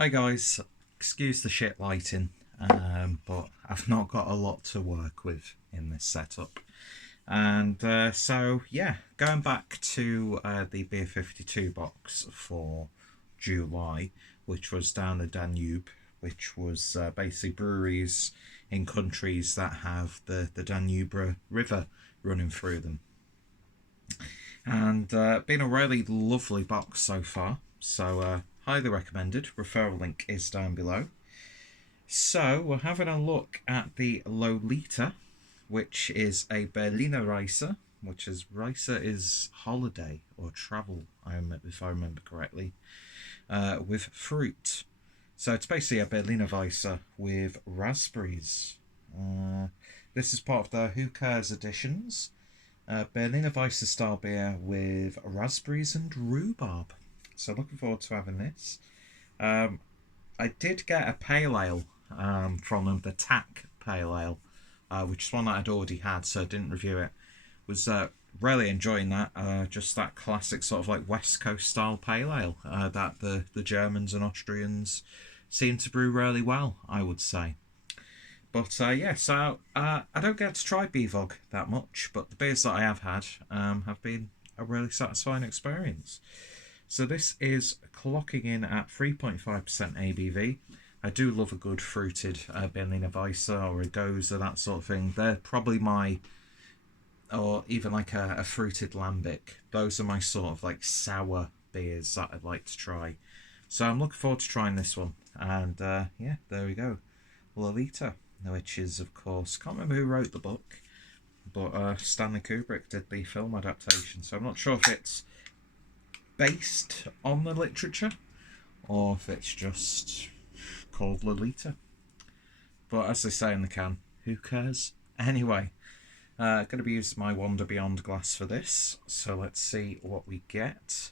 Hi guys, excuse the shit lighting, but I've not got a lot to work with in this setup. And so yeah, going back to the Beer 52 box for July, which was down the Danube, which was basically breweries in countries that have the Danube River running through them. And been a really lovely box so far, so highly recommended. Referral link is down below. So we're having a look at the Lolita, which is a Berliner Reise, which is Reise is holiday or travel, if I remember correctly, with fruit. So it's basically a Berliner Weisse with raspberries. This is part of the Who Cares editions. Berliner Weisse style beer with raspberries and rhubarb. So looking forward to having this. I did get a pale ale from them, the Tack Pale Ale, which is one that I'd already had, so I didn't review it. Was really enjoying that. Just that classic sort of like West Coast style pale ale that the Germans and Austrians seem to brew really well, I would say. But yeah, so I don't get to try Bevog that much, but the beers that I have had have been a really satisfying experience. So this is clocking in at 3.5% ABV. I do love a good fruited Berliner Weisse or a Goza, that sort of thing. They're probably my, or even like a fruited Lambic. Those are my sort of like sour beers that I'd like to try. So I'm looking forward to trying this one. And yeah, there we go. Lolita, which is, of course, can't remember who wrote the book, but Stanley Kubrick did the film adaptation. So I'm not sure if it's based on the literature or if it's just called Lolita. But as they say in the can, who cares? Anyway, going to be using my Wander Beyond glass for this. So let's see what we get.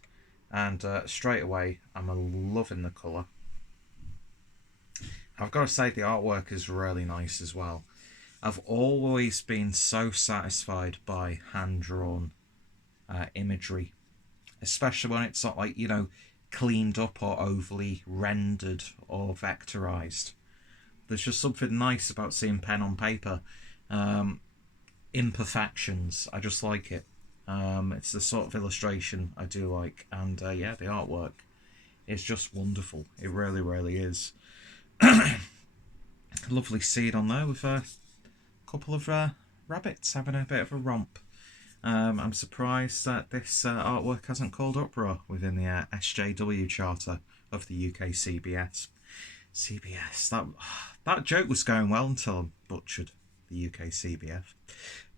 And straight away, I'm loving the colour. I've got to say the artwork is really nice as well. I've always been so satisfied by hand-drawn imagery, especially when it's not like, cleaned up or overly rendered or vectorized. There's just something nice about seeing pen on paper. Imperfections, I just like it. It's the sort of illustration I do like, and yeah, the artwork is just wonderful. It really, really is. Lovely scene on there with a couple of rabbits having a bit of a romp. I'm surprised that this artwork hasn't called uproar within the SJW charter of the UK CBS. That joke was going well until I butchered the UK CBF.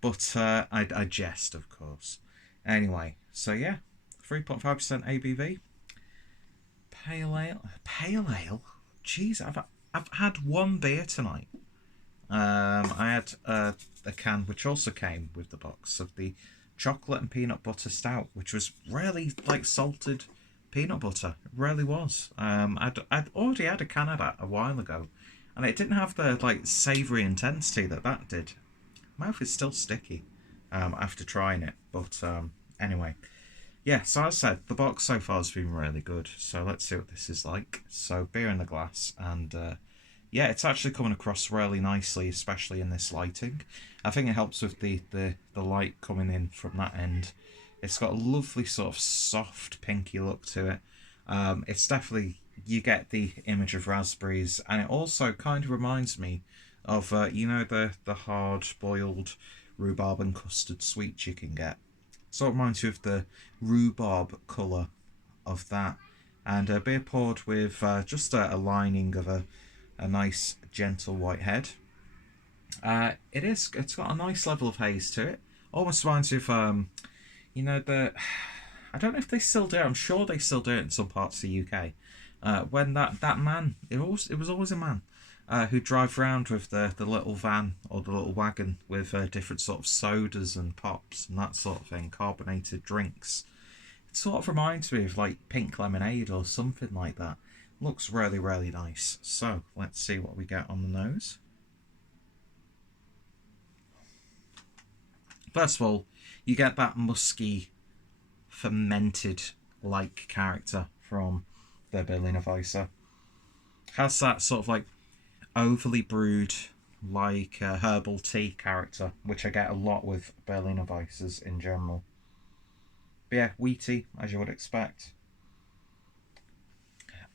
But I jest, of course. Anyway, so yeah, 3.5% ABV. Pale ale. Pale ale? Jeez, I've had one beer tonight. I had a can which also came with the box of the chocolate and peanut butter stout, which was really like salted peanut butter. It really was. I'd already had a can of that a while ago, and it didn't have the like savoury intensity that did. Mouth is still sticky after trying it, but anyway. Yeah, so as I said, the box so far has been really good. So let's see what this is like. So beer in the glass, and yeah, it's actually coming across really nicely, especially in this lighting. I think it helps with the light coming in from that end. It's got a lovely sort of soft pinky look to it. It's definitely, you get the image of raspberries, and it also kind of reminds me of, the hard boiled rhubarb and custard sweets you can get. Sort of reminds you of the rhubarb colour of that. And a beer poured with just a lining of a nice gentle white head. It's got a nice level of haze to it. Almost reminds you of I don't know if they still do it. I'm sure they still do it in some parts of the UK. When that man, it was always a man who drive around with the little van or the little wagon with different sort of sodas and pops and that sort of thing, carbonated drinks. It sort of reminds me of like pink lemonade or something like that. Looks really, really nice. So let's see what we get on the nose. First of all, you get that musky, fermented like character from the Berliner Weisse. Has that sort of like overly brewed, like herbal tea character, which I get a lot with Berliner Weisses in general. But yeah, wheaty, as you would expect.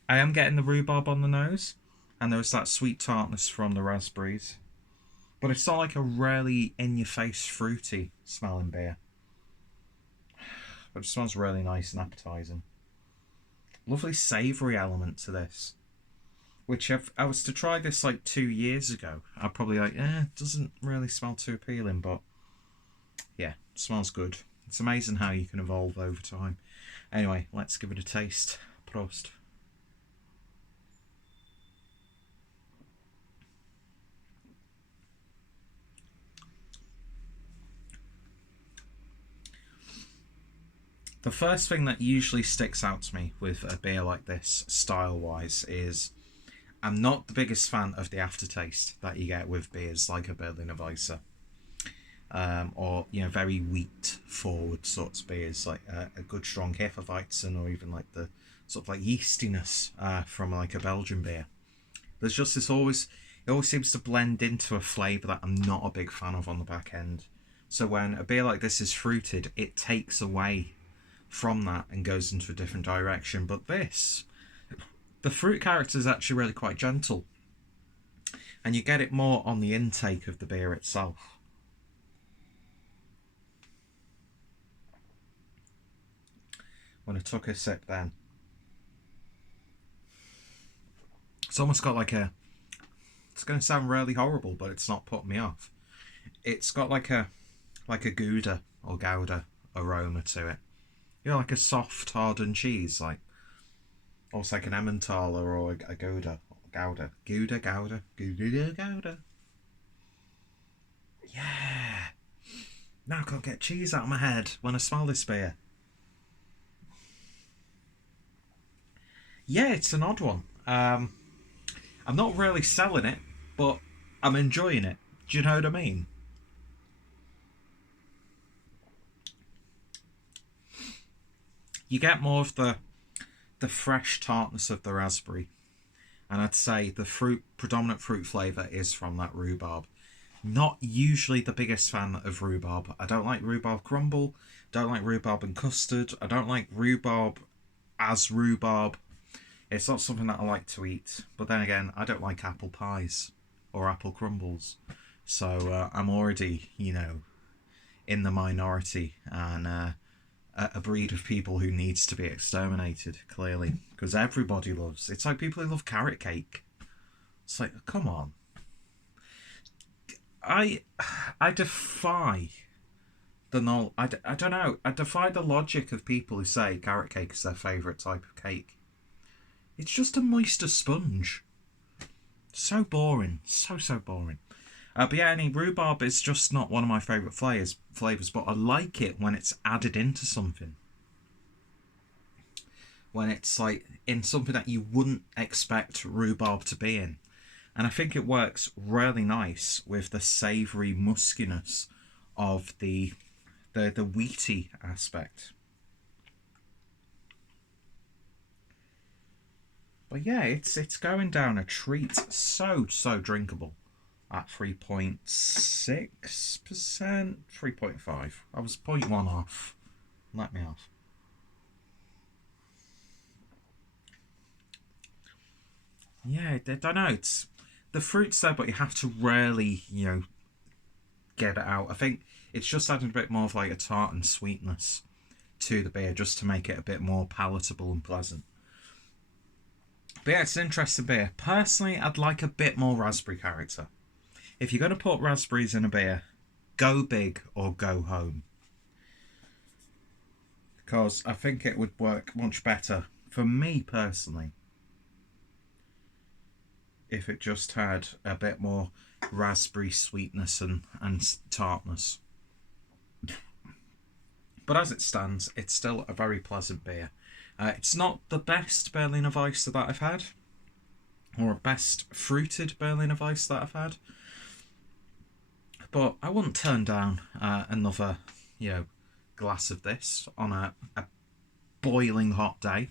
I am getting the rhubarb on the nose, and there's that sweet tartness from the raspberries. But it's not like a really in-your-face fruity smelling beer. But it smells really nice and appetising. Lovely savoury element to this. Which if I was to try this like 2 years ago, I'd probably like, it doesn't really smell too appealing, but yeah, it smells good. It's amazing how you can evolve over time. Anyway, let's give it a taste. Prost. The first thing that usually sticks out to me with a beer like this, style-wise, is I'm not the biggest fan of the aftertaste that you get with beers like a Berliner Weisse. Or, very wheat-forward sorts of beers, like a good strong Hefeweizen, or even like the sort of like yeastiness from like a Belgian beer. There's just it always seems to blend into a flavour that I'm not a big fan of on the back end. So when a beer like this is fruited, it takes away from that and goes into a different direction. But this, the fruit character is actually really quite gentle, and you get it more on the intake of the beer itself. When I took a sip then, it's almost got like it's going to sound really horrible, but it's not putting me off. It's got like a Gouda or Gouda aroma to it. Like a soft hardened cheese, like almost like an Emmentaler or a Gouda. Gouda. Yeah. Now I can't get cheese out of my head when I smell this beer. Yeah, it's an odd one. I'm not really selling it, but I'm enjoying it. Do you know what I mean? You get more of the fresh tartness of the raspberry, and I'd say the predominant fruit flavour is from that rhubarb. Not usually the biggest fan of rhubarb. I don't like rhubarb crumble, don't like rhubarb and custard, I don't like rhubarb as rhubarb. It's not something that I like to eat, but then again, I don't like apple pies or apple crumbles, so I'm already, in the minority, and a breed of people who needs to be exterminated, clearly, because everybody loves. It's like people who love carrot cake. It's like, come on. I defy the I don't know. I defy the logic of people who say carrot cake is their favourite type of cake. It's just a moister sponge. So boring. So boring. But yeah, rhubarb is just not one of my favourite flavours, but I like it when it's added into something. When it's like in something that you wouldn't expect rhubarb to be in. And I think it works really nice with the savoury muskiness of the wheaty aspect. But yeah, it's going down a treat. So drinkable. At 3.6%, 3.5. I was 0.1 off. Let me off. Yeah, I don't know. It's the fruit's there, but you have to really, get it out. I think it's just adding a bit more of like a tart and sweetness to the beer, just to make it a bit more palatable and pleasant. But yeah, it's an interesting beer. Personally, I'd like a bit more raspberry character. If you're going to put raspberries in a beer, go big or go home. Because I think it would work much better, for me personally, if it just had a bit more raspberry sweetness and tartness. But as it stands, it's still a very pleasant beer. It's not the best Berliner Weisse that I've had, or a best fruited Berliner Weisse that I've had. But I wouldn't turn down another, glass of this on a boiling hot day.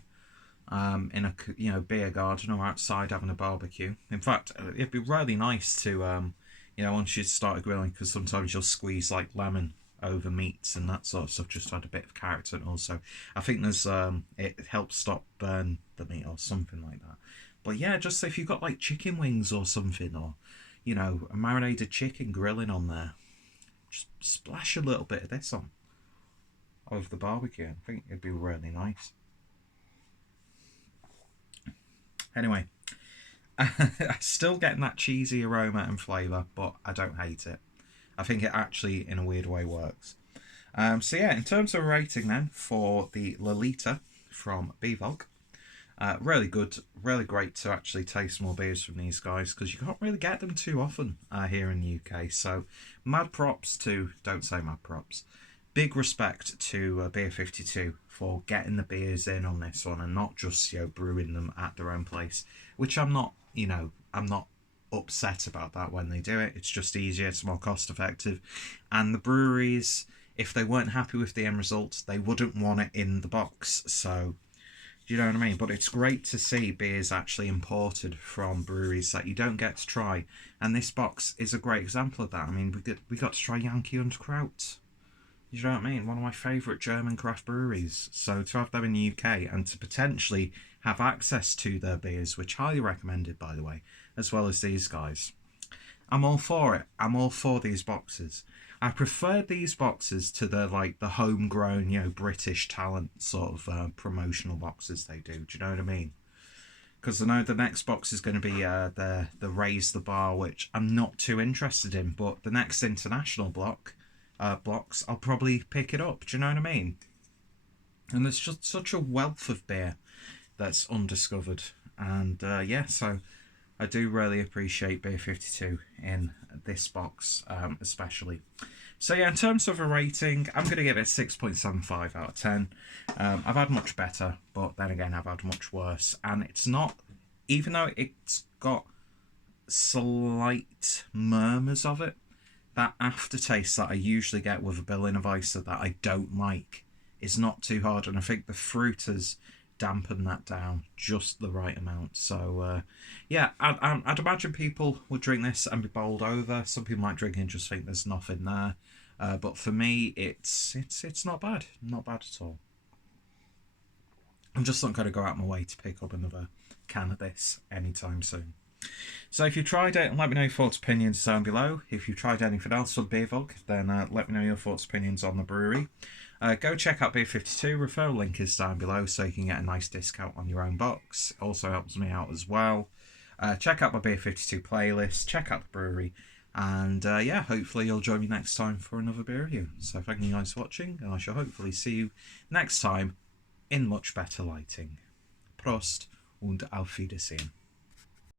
in a beer garden or outside having a barbecue. In fact, it'd be really nice to once you start grilling, because sometimes you'll squeeze like lemon over meats and that sort of stuff just to add a bit of character. And also I think there's it helps stop burn the meat or something like that. But yeah, just if you've got like chicken wings or something, or a marinated chicken grilling on there, just splash a little bit of this on over the barbecue. I think it'd be really nice. Anyway, I'm still getting that cheesy aroma and flavour, but I don't hate it. I think it actually, in a weird way, works. So yeah, in terms of rating then, for the Lolita from Bevog, really good, really great to actually taste more beers from these guys, because you can't really get them too often here in the UK. So mad props to, don't say mad props, big respect to Beer 52 for getting the beers in on this one and not just brewing them at their own place, which I'm not upset about that when they do it. It's just easier, it's more cost effective, and the breweries, if they weren't happy with the end result, they wouldn't want it in the box. So do you know what I mean? But it's great to see beers actually imported from breweries that you don't get to try, and this box is a great example of that. I mean, we got to try Yankee und Kraut. You know what I mean? One of my favourite German craft breweries. So to have them in the UK and to potentially have access to their beers, which highly recommended, by the way, as well as these guys, I'm all for it. I'm all for these boxes. I prefer these boxes to the homegrown, British talent sort of promotional boxes they do. Do you know what I mean? Because I know the next box is going to be the Raise the Bar, which I'm not too interested in. But the next international blocks, I'll probably pick it up. Do you know what I mean? And there's just such a wealth of beer that's undiscovered. And yeah, so I do really appreciate Beer 52 in this box, especially. So yeah, in terms of a rating, I'm going to give it 6.75 out of 10. I've had much better, but then again, I've had much worse. And it's not, even though it's got slight murmurs of it, that aftertaste that I usually get with a Berliner Weisse that I don't like is not too hard. And I think the fruit has dampened that down just the right amount. So yeah, I'd imagine people would drink this and be bowled over. Some people might drink it and just think there's nothing there. But for me, it's not bad. Not bad at all. I'm just not going to go out my way to pick up another can of this anytime soon. So if you tried it, let me know your thoughts, opinions down below. If you've tried anything else from Bevog, then let me know your thoughts, opinions on the brewery. Go check out Beer 52. Referral link is down below, so you can get a nice discount on your own box. It also helps me out as well. Check out my Beer 52 playlist. Check out the brewery. And yeah, hopefully you'll join me next time for another beer review. So thank you guys for watching, and I shall hopefully see you next time in much better lighting. Prost und auf Wiedersehen.